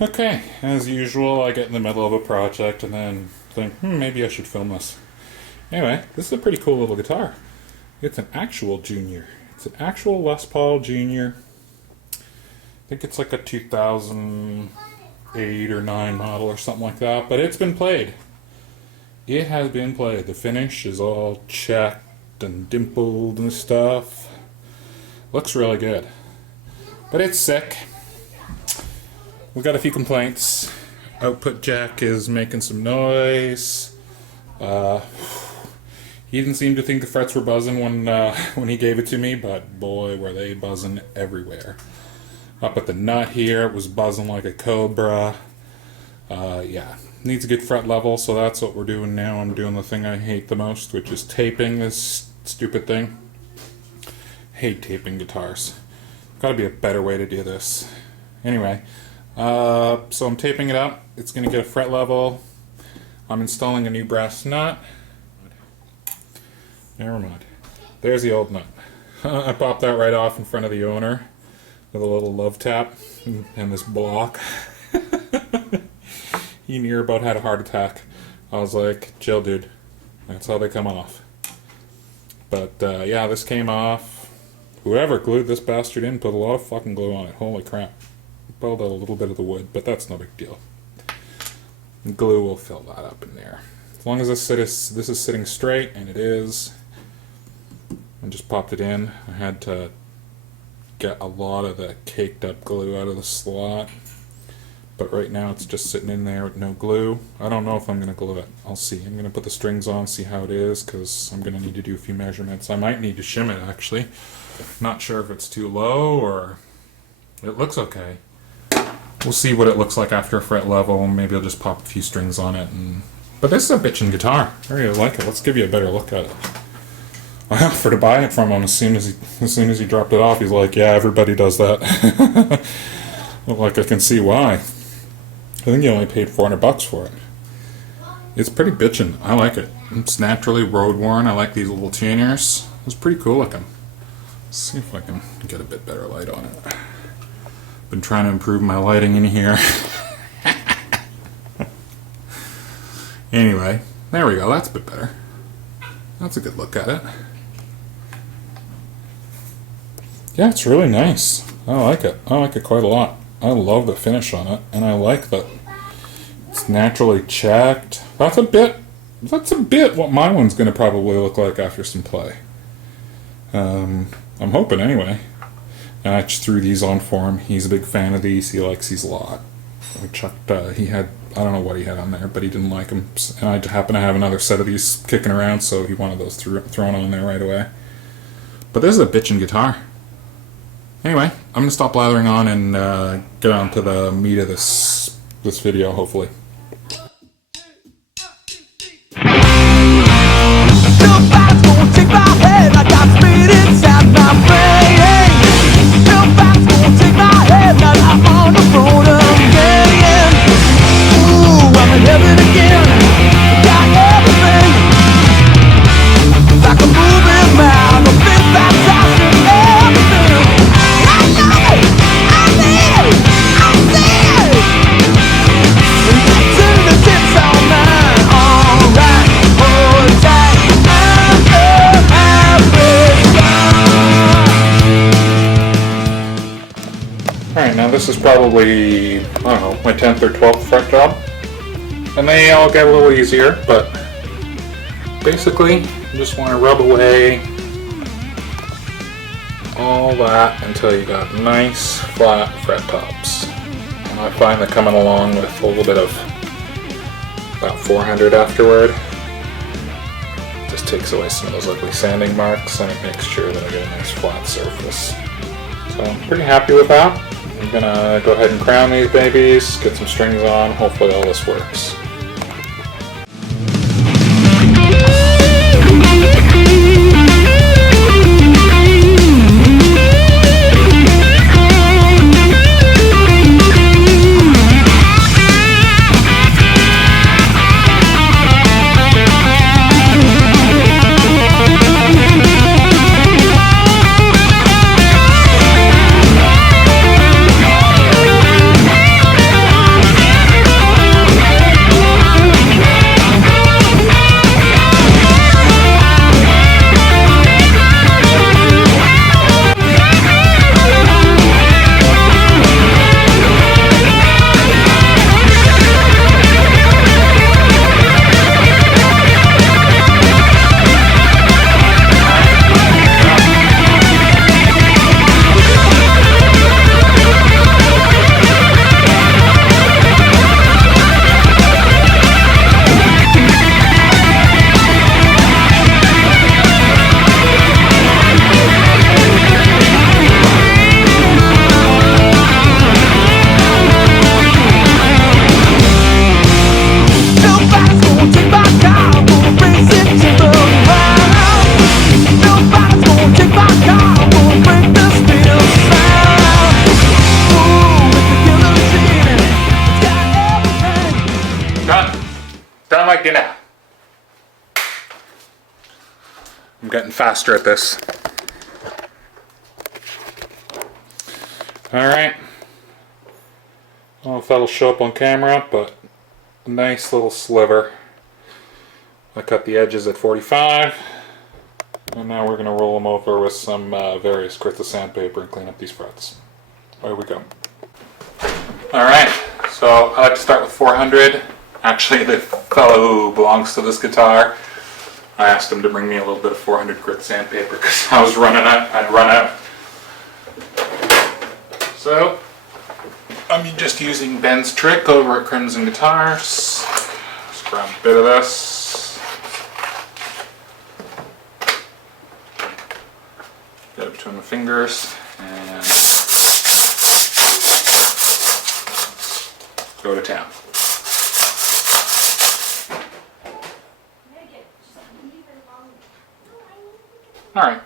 Okay, as usual, I get in the middle of a project and then think, maybe I should film this. Anyway, this is a pretty cool little guitar. It's an actual Junior. It's an actual Les Paul Jr. I think it's like a 2008 or 9 model or something like that, but it's been played. It has been played. The finish is all checked and dimpled and stuff. Looks really good. But it's sick. We got a few complaints. Output jack is making some noise. He didn't seem to think the frets were buzzing when he gave it to me, but boy, were they buzzing everywhere. Up at the nut here, it was buzzing like a cobra. Yeah, needs a good fret level, so that's what we're doing now. I'm doing the thing I hate the most, which is taping this stupid thing. Hate taping guitars. Gotta be a better way to do this. Anyway, so I'm taping it up. It's gonna get a fret level. I'm installing a new brass nut. Never mind. There's the old nut. I popped that right off in front of the owner with a little love tap and this block. He near about had a heart attack. I was like, chill dude. That's how they come off. But yeah, this came off. Whoever glued this bastard in put a lot of fucking glue on it. Holy crap. Pulled out a little bit of the wood, but that's no big deal. Glue will fill that up in there. As long as this is sitting straight, and it is. I just popped it in. I had to get a lot of the caked up glue out of the slot. But right now it's just sitting in there with no glue. I don't know if I'm going to glue it. I'll see. I'm going to put the strings on, see how it is, because I'm going to need to do a few measurements. I might need to shim it, actually. Not sure if it's too low or... It looks okay. We'll see what it looks like after a fret level. Maybe I'll just pop a few strings on it. But this is a bitchin' guitar. I really like it. Let's give you a better look at it. I offered to buy it from him as soon as he dropped it off. He's like, yeah, everybody does that. Well, like, I can see why. I think he only paid $400 for it. It's pretty bitchin'. I like it. It's naturally road worn. I like these little tuners. It's pretty cool looking. Let's see if I can get a bit better light on it. Been trying to improve my lighting in here. Anyway, there we go. That's a bit better. That's a good look at it. Yeah, it's really nice. I like it. I like it quite a lot. I love the finish on it, and I like that it's naturally checked. That's a bit what my one's going to probably look like after some play. I'm hoping anyway. And I just threw these on for him. He's a big fan of these. He likes these a lot. I checked, he had, I don't know what he had on there, but he didn't like them. And I happen to have another set of these kicking around, so he wanted those thrown on there right away. But this is a bitchin' guitar. Anyway, I'm going to stop blathering on and get on to the meat of this video, hopefully. Nobody's gonna take my head. I got speed inside my brain. Nobody's gonna take my head. Now I'm on the road again. Ooh, I'm in heaven again. Got everything. Like a moving man, a big fantastic everything. I love it. I need it. I see it. Turn the tits on mine. Alright, hold tight. Alright, now this is probably, I don't know, my 10th or 12th fret job. And they all get a little easier, but basically, you just want to rub away all that until you got nice, flat fret tops. And I find that coming along with a little bit of about 400 afterward just takes away some of those ugly sanding marks, and it makes sure that I get a nice flat surface. So I'm pretty happy with that. I'm gonna go ahead and crown these babies, get some strings on, hopefully all this works. faster at this. Alright. I don't know if that'll show up on camera, but a nice little sliver. I cut the edges at 45. And now we're going to roll them over with some various grits of sandpaper and clean up these frets. There we go. Alright, so I like to start with 400. Actually, the fellow who belongs to this guitar, I asked him to bring me a little bit of 400 grit sandpaper because I was running out. I'd run out. So, I'm just using Ben's trick over at Crimson Guitars. Just grab a bit of this. Get it between my fingers and go to town. Alright,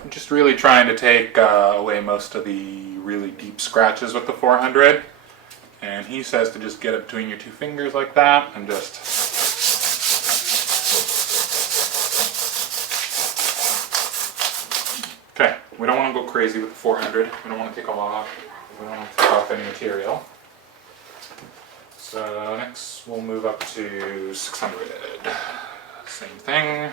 I'm just really trying to take away most of the really deep scratches with the 400. And he says to just get it between your two fingers like that and just... Okay, we don't want to go crazy with the 400. We don't want to take a lot. We don't want to take off any material. So next we'll move up to 600. Same thing.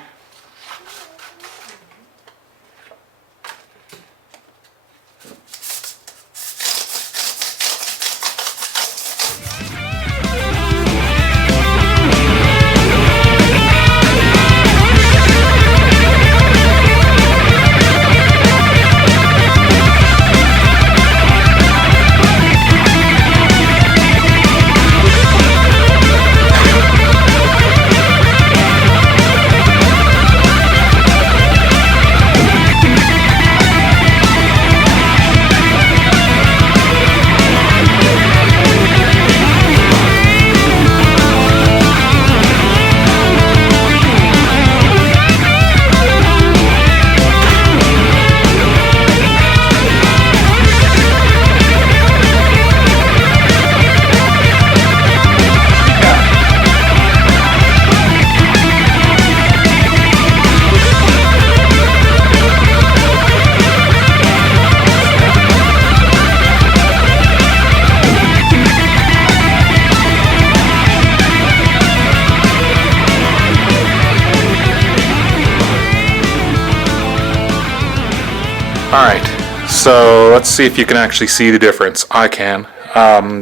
Alright, so let's see if you can actually see the difference. I can.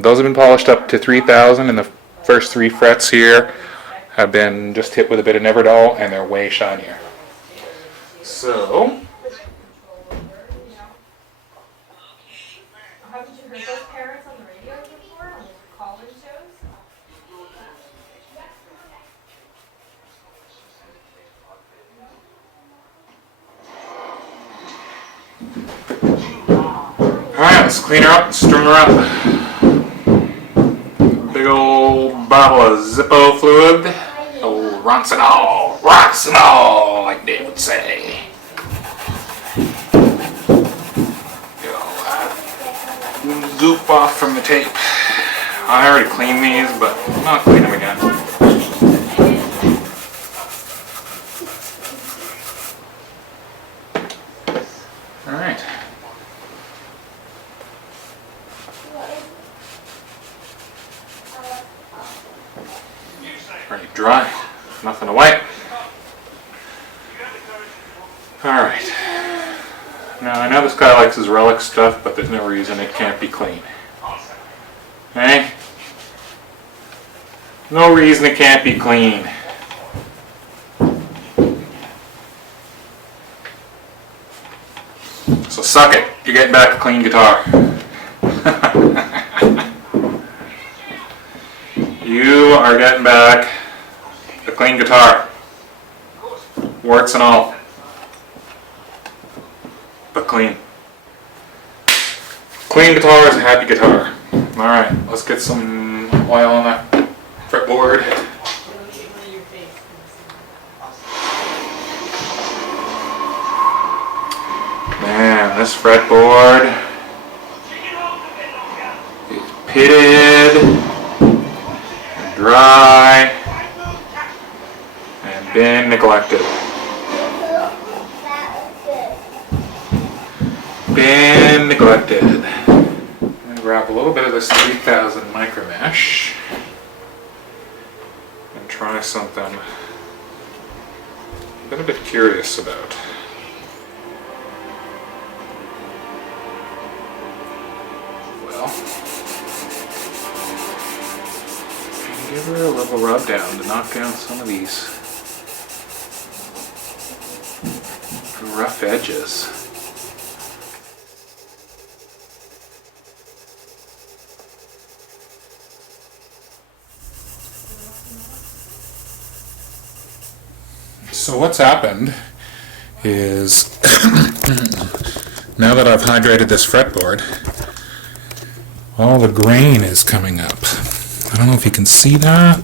Those have been polished up to 3000 and the first 3 frets here have been just hit with a bit of Neverdull and they're way shinier. So... Haven't you heard those parents on the radio before, on the call-in shows? Alright, let's clean her up and string her up. Big old bottle of Zippo fluid. Old Roncinol, like Dave would say. Get all that goop off from the tape. I already cleaned these, but I'll clean them again. Alright. Already dry. Nothing to wipe. Alright. Now I know this guy likes his relic stuff, but there's no reason it can't be clean. Okay? No reason it can't be clean. So suck it. You're getting back a clean guitar. You are getting back a clean guitar. Warts and all. But clean. Clean guitar is a happy guitar. Alright, let's get some oil on that fretboard. Man, this fretboard is pitted, and dry, and been neglected. been neglected. I'm going to grab a little bit of this 3000 micro mesh and try something I've been a bit curious about. Well, give her a little rub down to knock down some of these rough edges. So what's happened is now that I've hydrated this fretboard, all the grain is coming up. I don't know if you can see that.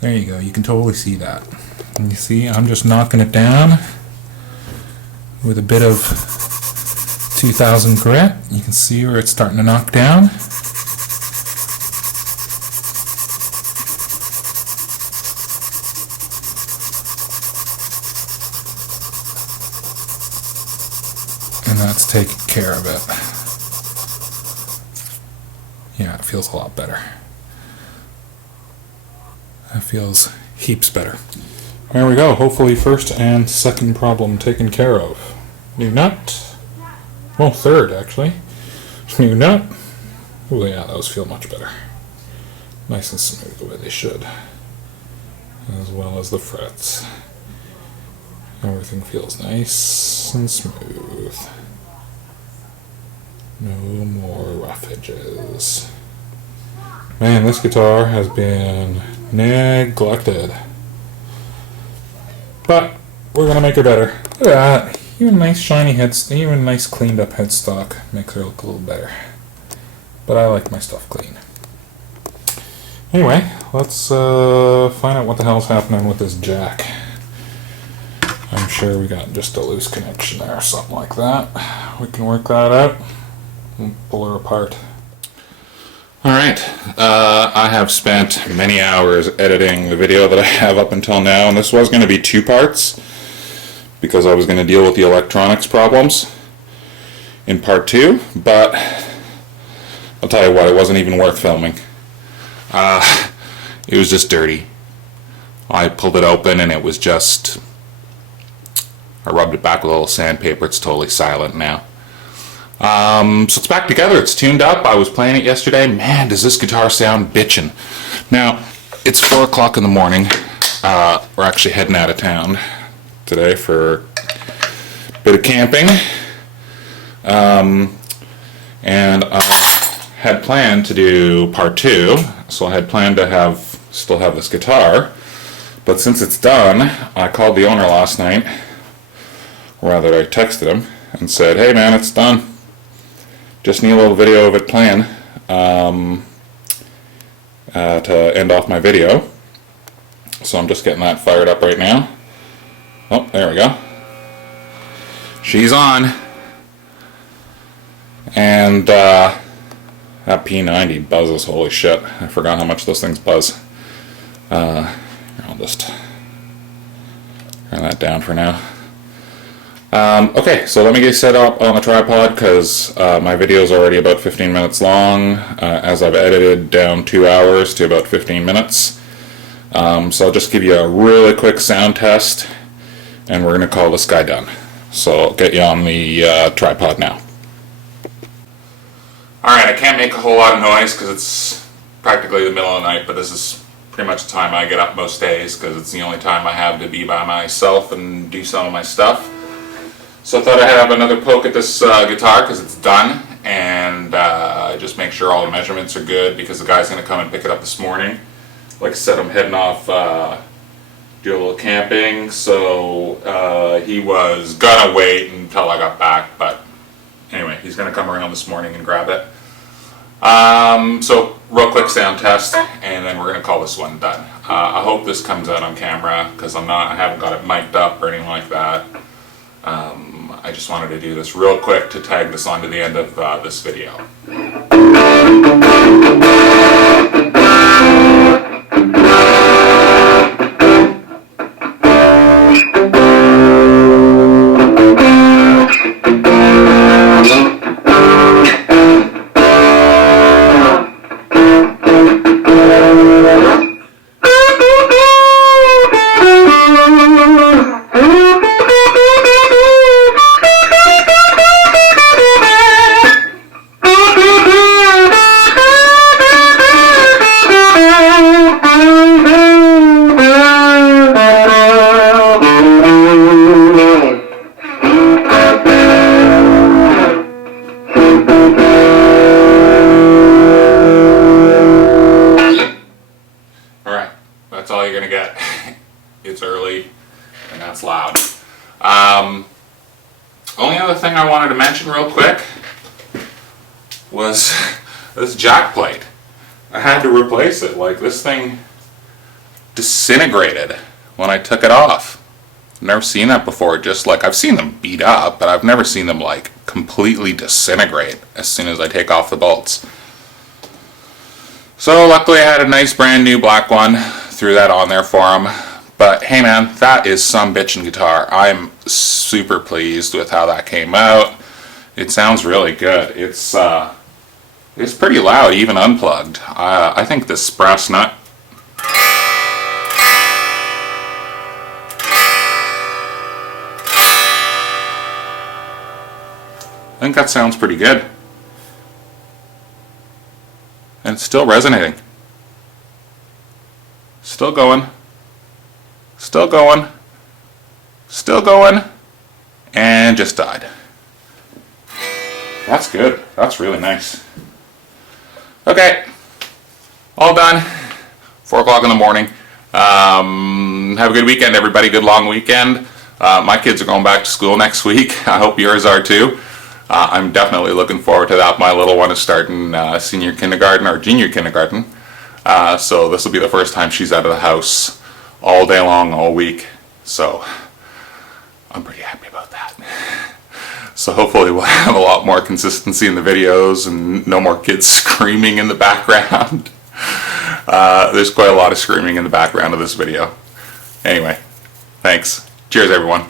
There you go, you can totally see that. And you see, I'm just knocking it down with a bit of 2000 grit. You can see where it's starting to knock down. And that's taking care of it. Yeah, it feels a lot better. That feels heaps better. There we go. Hopefully first and second problem taken care of. New nut. Well, third actually. New nut. Oh yeah, those feel much better. Nice and smooth the way they should. As well as the frets. Everything feels nice and smooth. No more rough edges. Man, this guitar has been neglected. But we're gonna make her better. Look at that. Even nice shiny headstock, even nice cleaned up headstock makes her look a little better. But I like my stuff clean. Anyway, let's find out what the hell's happening with this jack. I'm sure we got just a loose connection there or something like that. We can work that out and pull her apart. Alright, I have spent many hours editing the video that I have up until now, and this was going to be 2 parts because I was going to deal with the electronics problems in part 2, but I'll tell you what, it wasn't even worth filming. It was just dirty. I pulled it open and it was just, I rubbed it back with a little sandpaper. It's totally silent now. So it's back together, it's tuned up. I was playing it yesterday. Man, does this guitar sound bitchin'. Now, it's 4 o'clock in the morning. We're actually heading out of town today for a bit of camping. And I had planned to do part 2, so I had planned to still have this guitar. But since it's done, I called the owner last night, or rather I texted him and said, hey man, it's done. Just need a little video of it playing to end off my video. So I'm just getting that fired up right now. Oh, there we go. She's on. And that P90 buzzes, holy shit. I forgot how much those things buzz. I'll just turn that down for now. Okay, so let me get set up on the tripod because my video is already about 15 minutes long, as I've edited down 2 hours to about 15 minutes. So I'll just give you a really quick sound test and we're going to call this guy done. So I'll get you on the tripod now. Alright, I can't make a whole lot of noise because it's practically the middle of the night, but this is pretty much the time I get up most days because it's the only time I have to be by myself and do some of my stuff. So I thought I'd have another poke at this guitar because it's done, and just make sure all the measurements are good because the guy's going to come and pick it up this morning. Like I said, I'm heading off, do a little camping, so he was going to wait until I got back, but anyway, he's going to come around this morning and grab it. So real quick sound test, and then we're going to call this one done. I hope this comes out on camera because I haven't got it mic'd up or anything like that. I just wanted to do this real quick to tag this onto the end of this video. was this jack plate. I had to replace it. Like, this thing disintegrated when I took it off. Never seen that before. Just like, I've seen them beat up, but I've never seen them like completely disintegrate as soon as I take off the bolts. So luckily I had a nice brand new black one. Threw that on there for him. But hey man, that is some bitchin' guitar. I'm super pleased with how that came out. It sounds really good. It's pretty loud, even unplugged. I think this brass nut I think that sounds pretty good. And it's still resonating. Still going. Still going. Still going. And just died. That's good. That's really nice. Okay. All done. 4 o'clock in the morning. Have a good weekend, everybody. Good long weekend. My kids are going back to school next week. I hope yours are too. I'm definitely looking forward to that. My little one is starting senior kindergarten or junior kindergarten. So this will be the first time she's out of the house all day long, all week. So I'm pretty happy about that. So hopefully we'll have a lot more consistency in the videos and no more kids screaming in the background. There's quite a lot of screaming in the background of this video. Anyway, thanks. Cheers, everyone.